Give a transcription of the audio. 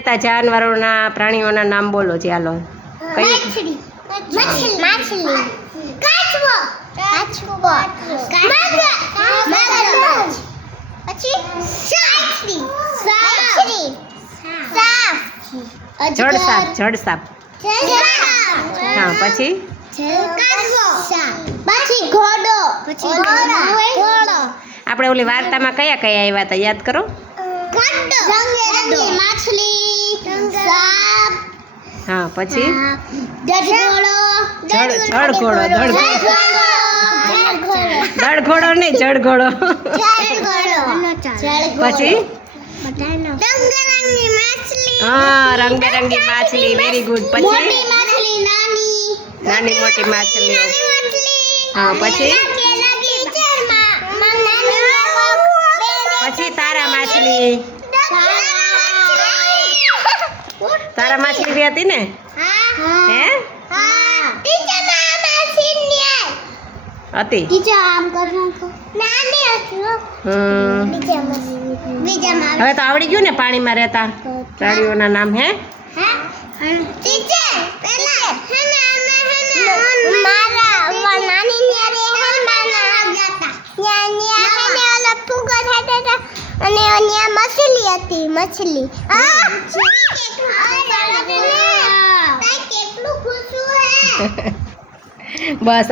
રહેતા જાનવરોના પ્રાણીઓના નામ બોલો ચાલો કયું? માછલી. માછલી. માછલી. કાચબો. કાચબો. મગરમચ્છ પછી સાપડી સાપડી સાપ જળ સાપ જળ સાપ હા પછી? પછી ઘોડો. પછી ઘોડો. આપણે ઓલી વાર્તામાં કયા કયા આવ્યા હતા? યાદ કરો. માછલી. હા પછી? જળઘોડો જળ જળ ઘોડો જળ દળ ઘોડો નહીં જળ ઘોડો પછી? હા રંગબેરંગી માછલી વેરી ગુડ પછી? માછલી નાની. નાની મોટી માછલીઓ માછલી. હા પછી? પછી પછી તારા માછલી. તારા માછલી બી હતી ને? હે. હતી? ટીચર આમ હવે તો આવડી ગયું ને પાણીમાં રહેતા. પ્રાણીઓના નામ હે? ટીચર પેલા હે ને અમે હે ને મારા વા નાની ન્યારે હે નાના હતા ન્યા ન્યા હે ને ઓલા ફુગો થતા હતા ન્યા મછલી હતી મછલી. હા કેટલું ખુશું હે? બસ.